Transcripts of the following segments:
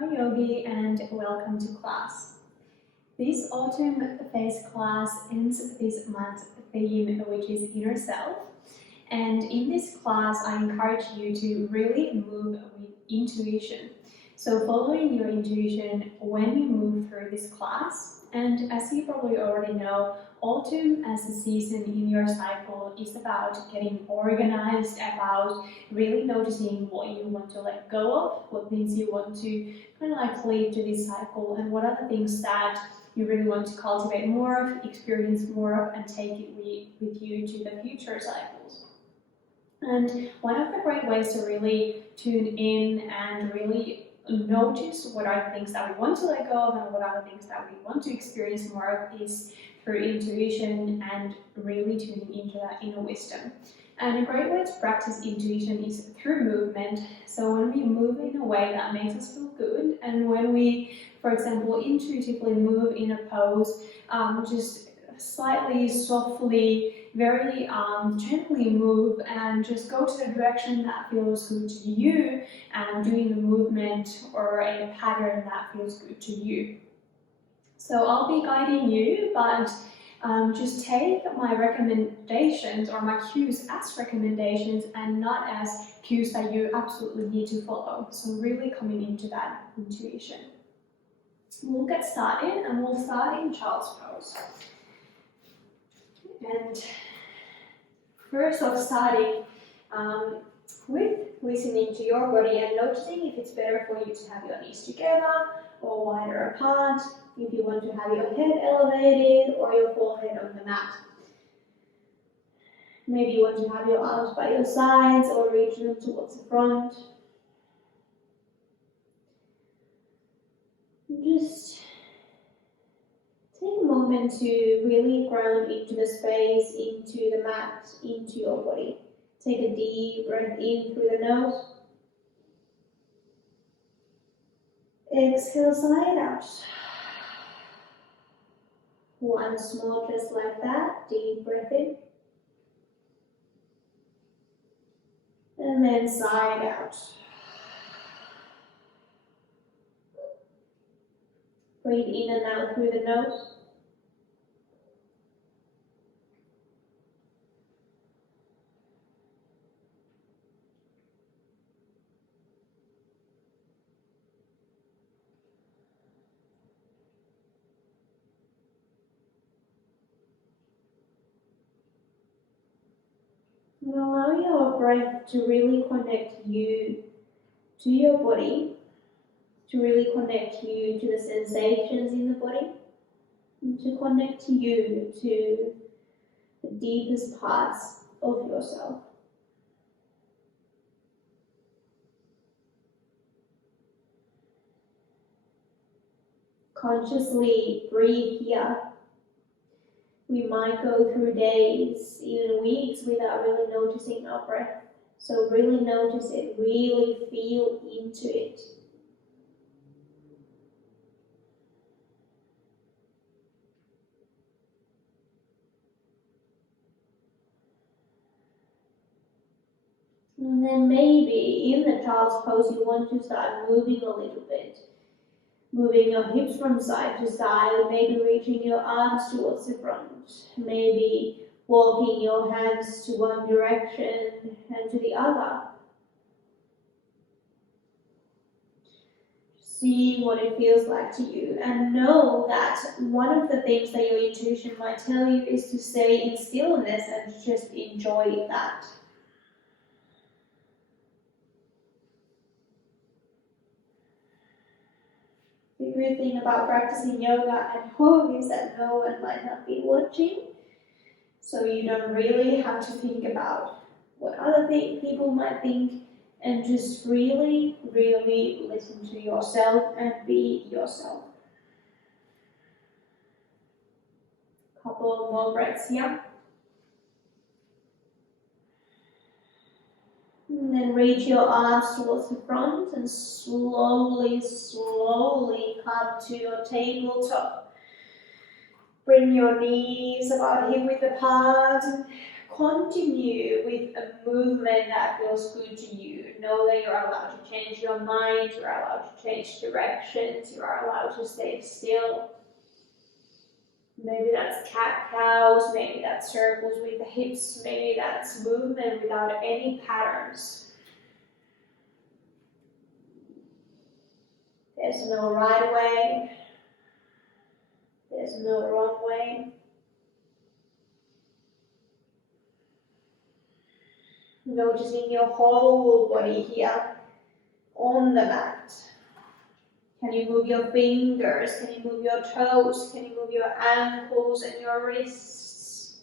Hi Yogi and welcome to class. This autumn phase class ends this month's theme, which is inner self. And in this class, I encourage you to really move with intuition. So following your intuition when you move through this class. And as you probably already know, autumn as a season in your cycle is about getting organized, about really noticing what you want to let go of, what things you want to kind of like leave to this cycle, and what are the things that you really want to cultivate more of, experience more of, and take it with you to the future cycles. And one of the great ways to really tune in and really notice what are the things that we want to let go of and what are the things that we want to experience more of is through intuition and really tuning into that inner wisdom. And a great way to practice intuition is through movement. So when we move in a way that makes us feel good, and when we, for example, intuitively move in a pose, just slightly, softly, very gently move and just go to the direction that feels good to you and doing the movement or a pattern that feels good to you. So I'll be guiding you, but just take my recommendations or my cues as recommendations and not as cues that you absolutely need to follow. So really coming into that intuition. We'll get started and we'll start in child's pose. And first off, starting with listening to your body and noticing if it's better for you to have your knees together or wider apart, if you want to have your head elevated or your forehead on the mat. Maybe you want to have your arms by your sides or reach them towards the front. Just take a moment to really ground into the space, into the mat, into your body. Take a deep breath in through the nose. Exhale, sigh it out. Once more, just like that, deep breath in. And then sigh it out. Breathe in and out through the nose. And allow your breath to really connect you to your body, to really connect you to the sensations in the body, and to connect you to the deepest parts of yourself. Consciously breathe here. We might go through days, even weeks, without really noticing our breath. So really notice it, really feel into it. And then maybe in the child's pose you want to start moving a little bit. Moving your hips from side to side, maybe reaching your arms towards the front. Maybe walking your hands to one direction and to the other. Seeing what it feels like to you, and know that one of the things that your intuition might tell you is to stay in stillness and just enjoy that. The good thing about practicing yoga at home is that no one might not be watching, so you don't really have to think about what other people might think, and just really, really listen to yourself and be yourself. Couple more breaths here. And then reach your arms towards the front and slowly, slowly come to your tabletop. Bring your knees about hip width apart and continue with a movement that feels good to you. Know that you're allowed to change your mind, you're allowed to change directions, you are allowed to stay still. Maybe that's cat-cows, maybe that's circles with the hips, maybe that's movement without any patterns. There's no right way, there's no wrong way. Noticing your whole body here on the mat. Can you move your fingers? Can you move your toes? Can you move your ankles and your wrists?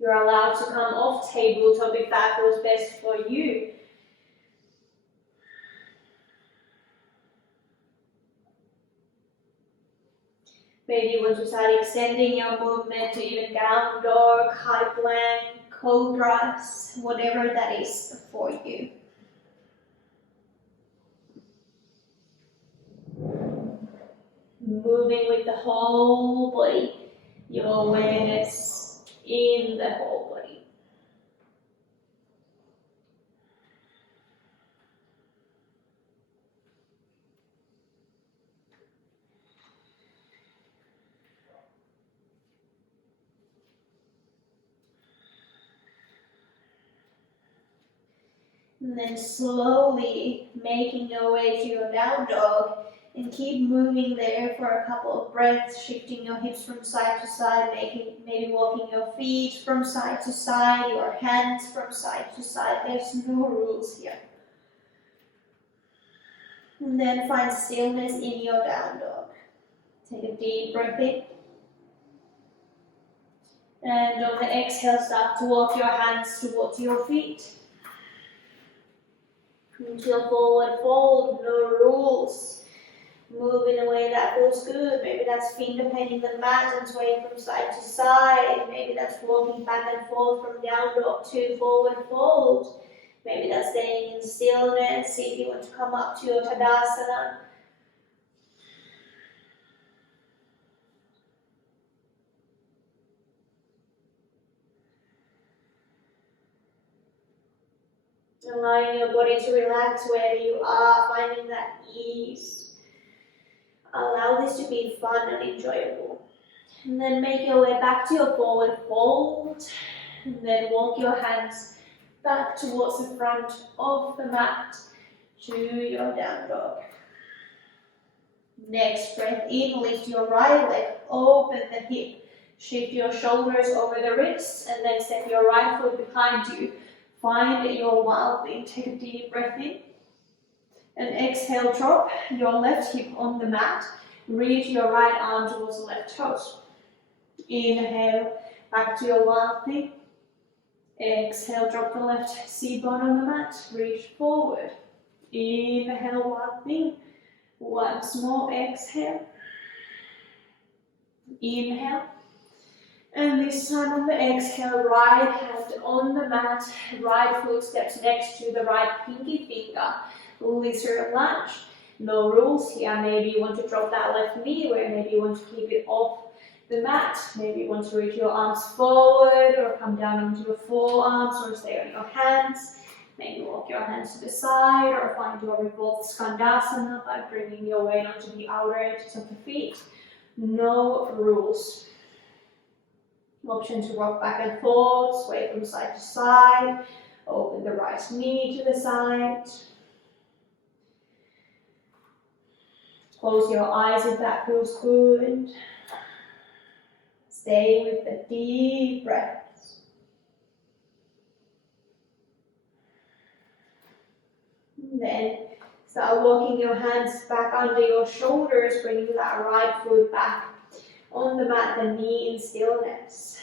You're allowed to come off tabletop if that feels best for you. Maybe you want to start extending your movement to even down dog, high plank, cobras, whatever that is for you. Moving with the whole body, your awareness in the whole body. And then slowly making your way to your down dog and keep moving there for a couple of breaths, shifting your hips from side to side, maybe walking your feet from side to side, your hands from side to side. There's no rules here. And then find stillness in your down dog. Take a deep breath in. And on the exhale, start to walk your hands towards your feet. Into a forward fold, no rules. Move in a way that feels good. Maybe that's finger painting the mat and swaying from side to side. Maybe that's walking back and forth from down dog to forward fold. Maybe that's staying in stillness. See if you want to come up to your Tadasana. Allowing your body to relax wherever you are, finding that ease. Allow this to be fun and enjoyable. And then make your way back to your forward fold. And then walk your hands back towards the front of the mat to your down dog. Next breath in, lift your right leg, open the hip. Shift your shoulders over the wrists and then step your right foot behind you. Find your wild thing. Take a deep breath in. And exhale, drop your left hip on the mat. Reach your right arm towards the left toes. Inhale, back to your wild thing. Exhale, drop the left sit bone on the mat. Reach forward. Inhale, wild thing. Once more, exhale. Inhale. And this time on the exhale, right hand on the mat, right foot steps next to the right pinky finger. Lizard lunge. No rules here. Maybe you want to drop that left knee, or maybe you want to keep it off the mat. Maybe you want to reach your arms forward, or come down onto your forearms, or stay on your hands. Maybe walk your hands to the side, or find your revolved Sukhasana by bringing your weight onto the outer edges of the feet. No rules. Option to rock back and forth, sway from side to side, open the right knee to the side. Close your eyes if that feels good. Stay with the deep breaths. Then start walking your hands back under your shoulders, bringing that right foot back on the mat, the knee in stillness.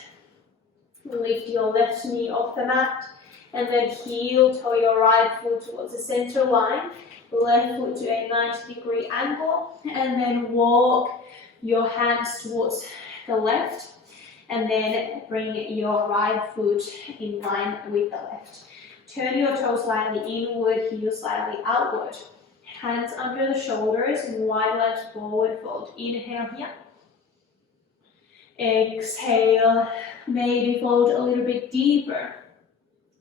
Lift your left knee off the mat and then heel toe your right foot towards the center line. Left foot to a 90-degree angle and then walk your hands towards the left and then bring your right foot in line with the left. Turn your toes slightly inward, heel slightly outward. hands under the shoulders, wide legs forward fold. Inhale here. Exhale, maybe fold a little bit deeper.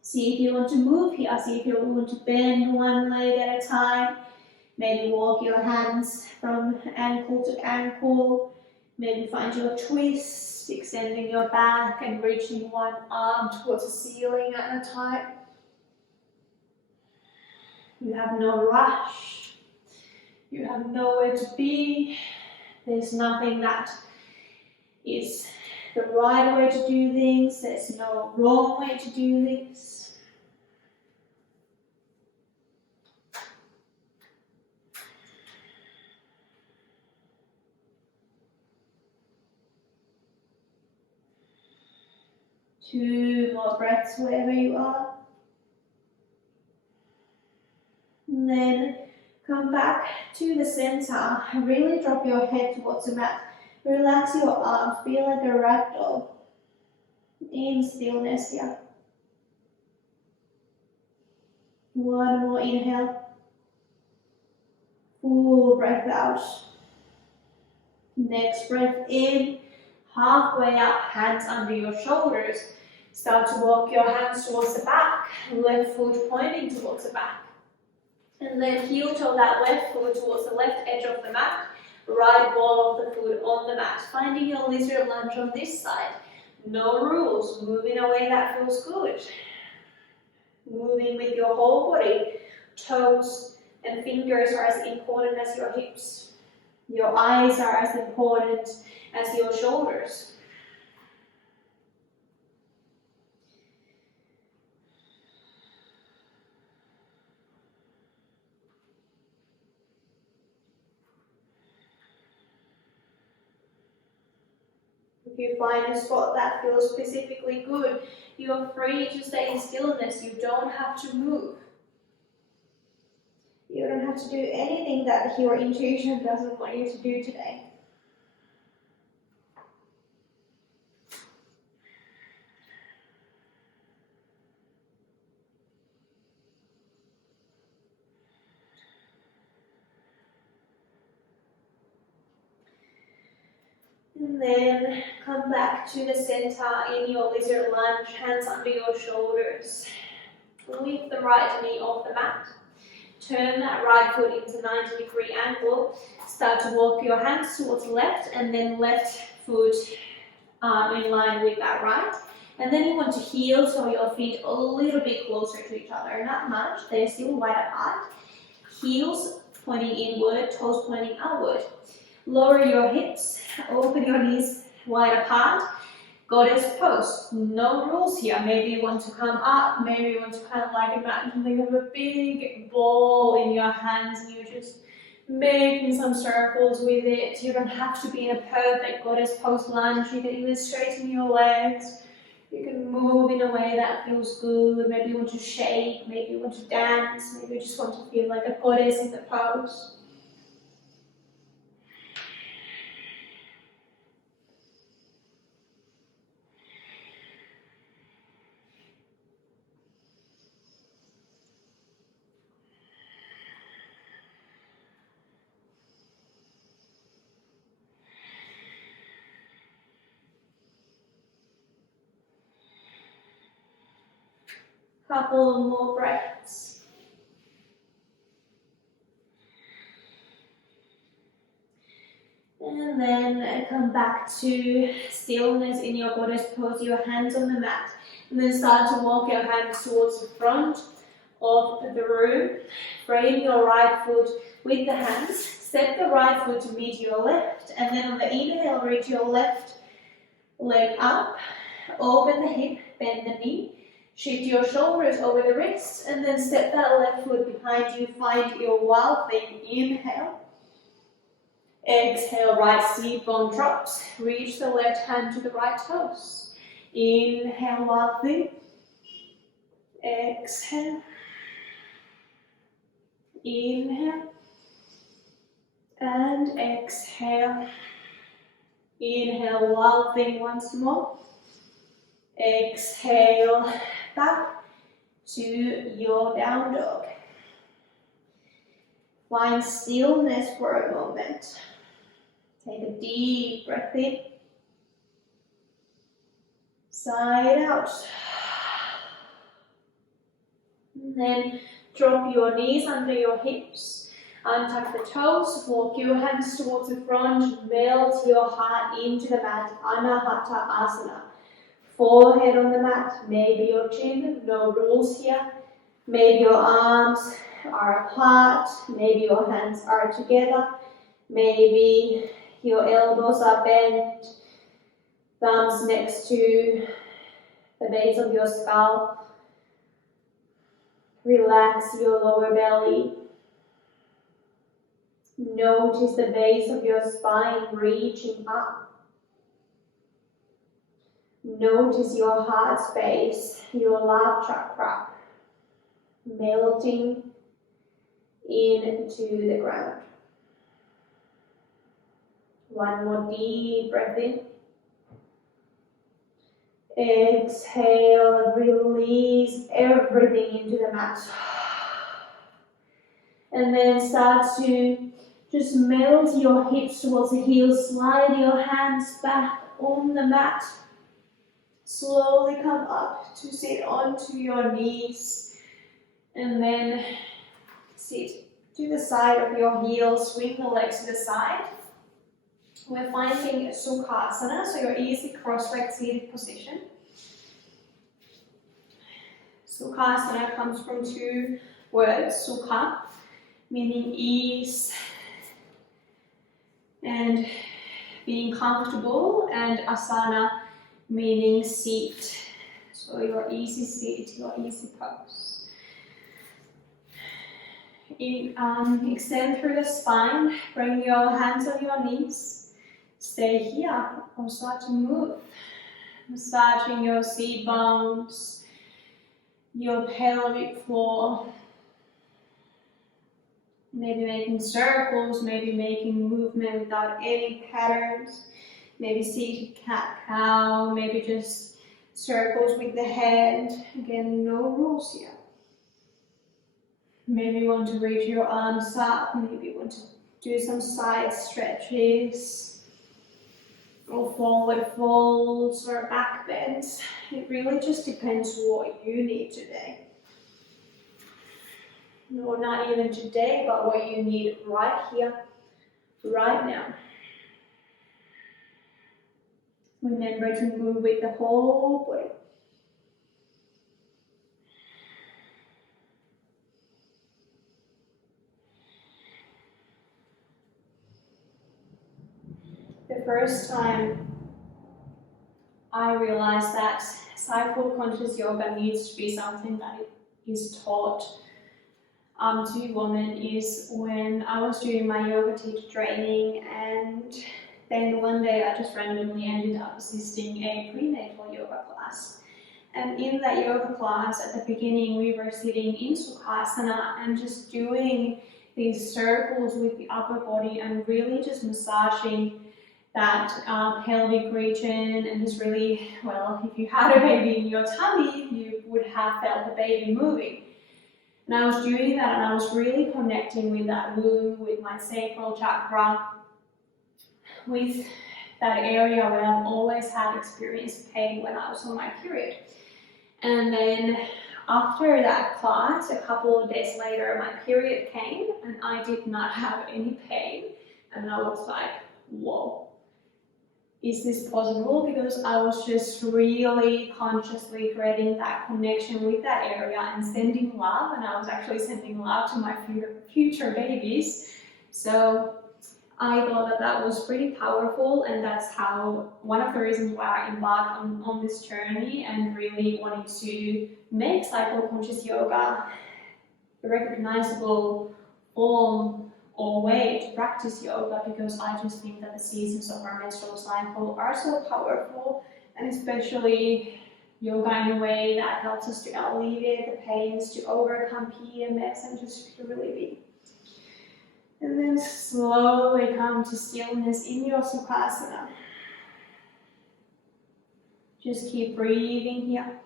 See if you want to move here, see if you want to bend one leg at a time. Maybe walk your hands from ankle to ankle. Maybe find your twist, extending your back and reaching one arm towards the ceiling at a time. You have no rush. You have nowhere to be. There's nothing that is the right way to do things. There's no wrong way to do things. Two more breaths wherever you are. And then come back to the center. Really drop your head towards the mat. Relax your arms. Be like a ragdoll. In stillness here. One more inhale. Full breath out. Next breath in. Halfway up, hands under your shoulders. Start to walk your hands towards the back, left foot pointing towards the back. And then heel toe that left foot towards the left edge of the mat, right ball of the foot on the mat. Finding your lizard lunge on this side. No rules, move in a way that feels good. Moving with your whole body. Toes and fingers are as important as your hips. Your eyes are as important as your shoulders. If you find a spot that feels specifically good, you're free to stay in stillness. You don't have to move. You don't have to do anything that your intuition doesn't want you to do today. And then come back to the center in your lizard lunge, hands under your shoulders. Lift the right knee off the mat. Turn that right foot into 90-degree angle. Start to walk your hands towards the left and then left foot in line with that right. And then you want to heel toe your feet a little bit closer to each other. Not much, they're still wide apart. Heels pointing inward, toes pointing outward. Lower your hips, open your knees wide apart. Goddess pose. No rules here. Maybe you want to come up, maybe you want to kind of like imagine you have a big ball in your hands and you're just making some circles with it. You don't have to be in a perfect goddess pose lunge. You can even straighten your legs. You can move in a way that feels good. Maybe you want to shake, maybe you want to dance, maybe you just want to feel like a goddess in the pose. Couple more breaths. And then come back to stillness in your goddess pose, your hands on the mat. And then start to walk your hands towards the front of the room. Frame your right foot with the hands. Step the right foot to meet your left. And then on the inhale, reach your left leg up. Open the hip, bend the knee. Shift your shoulders over the wrists and then step that left foot behind you. Find your wild thing. Inhale. Exhale, right seat bone drops. Reach the left hand to the right toes. Inhale, wild thing. Exhale. Inhale. And exhale. Inhale, wild thing once more. Exhale, back to your down dog. Find stillness for a moment. Take a deep breath in. Side out. And then drop your knees under your hips. Untuck the toes. Walk your hands towards the front. Melt your heart into the mat. Anahata Asana. Forehead on the mat. Maybe your chin. No rules here. Maybe your arms are apart. Maybe your hands are together. Maybe your elbows are bent. Thumbs next to the base of your skull. Relax your lower belly. Notice the base of your spine reaching up. Notice your heart space, your love chakra, melting into the ground. One more deep breath in. Exhale, release everything into the mat. And then start to just melt your hips towards the heels. Slide your hands back on the mat. Slowly come up to sit onto your knees. And then sit to the side of your heels. Swing the legs to the side. We're finding Sukhasana, so your easy cross-legged seated position. Sukhasana comes from two words, Sukha, meaning ease and being comfortable, and Asana, meaning seat. So your easy seat, your easy pose. Extend through the spine, bring your hands on your knees. Stay here or start to move. Massaging your seat bones, your pelvic floor. Maybe making circles, maybe making movement without any patterns. Maybe seated cat-cow, maybe just circles with the head. Again, no rules here. Maybe you want to reach your arms up, maybe you want to do some side stretches, or forward folds, or back bends. It really just depends what you need today. No, not even today, but what you need right here, right now. Remember to move with the whole body. The first time I realized that cycle conscious yoga needs to be something that is taught to women is when I was doing my yoga teacher training, and then one day I just randomly ended up assisting a prenatal yoga class. And in that yoga class, at the beginning, we were sitting in Sukhasana and just doing these circles with the upper body and really just massaging that pelvic region, and just really, well, if you had a baby in your tummy, you would have felt the baby moving. And I was doing that, and I was really connecting with that womb, with my sacral chakra, with that area where I've always had experienced pain when I was on my period. And then after that class, a couple of days later, my period came, and I did not have any pain. And I was like, whoa. Is this possible? Because I was just really consciously creating that connection with that area and sending love, and I was actually sending love to my future babies. So I thought that that was pretty powerful, and that's how, one of the reasons why I embarked on this journey and really wanting to make cycle conscious yoga a recognizable form or way to practice yoga, because I just think that the seasons of our menstrual cycle are so powerful, and especially yoga in a way that helps us to alleviate the pains, to overcome PMS, and just to really be. And then slowly come to stillness in your Sukhasana. Just keep breathing here.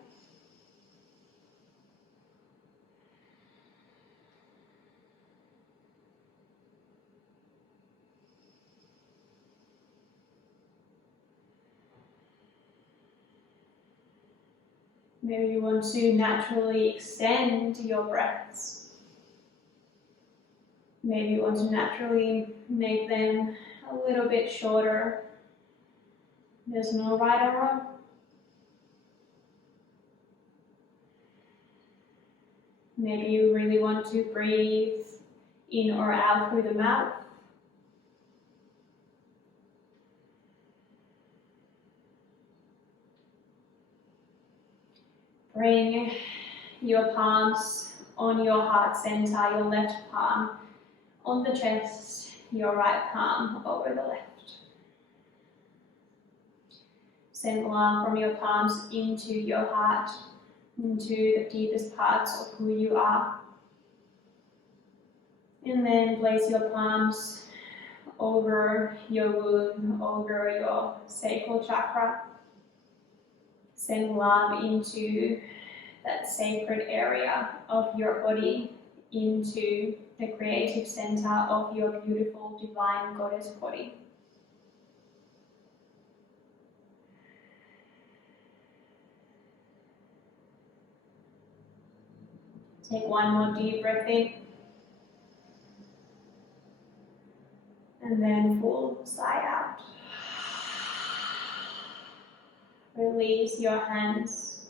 Maybe you want to naturally extend your breaths. Maybe you want to naturally make them a little bit shorter. There's no right or wrong. Maybe you really want to breathe in or out through the mouth. Bring your palms on your heart center, your left palm on the chest, your right palm over the left. Send love from your palms into your heart, into the deepest parts of who you are. And then place your palms over your womb, over your sacral chakra. Send love into that sacred area of your body, into the creative center of your beautiful divine goddess body. Take one more deep breath in. And then full sigh out. Release your hands.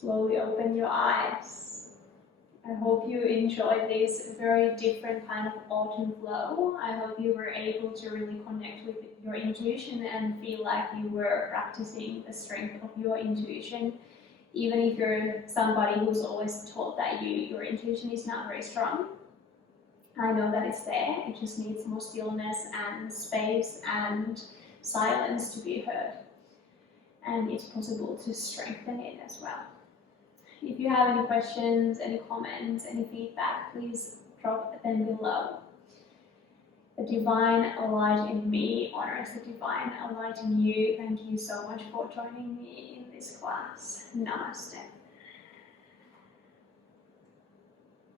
Slowly open your eyes. I hope you enjoyed this very different kind of autumn flow. I hope you were able to really connect with your intuition and feel like you were practicing the strength of your intuition. Even if you're somebody who's always told that your intuition is not very strong, I know that it's there. It just needs more stillness and space and silence to be heard. And it's possible to strengthen it as well. If you have any questions, any comments, any feedback, please drop them below. The divine light in me honors the divine light in you. Thank you so much for joining me in this class. Namaste.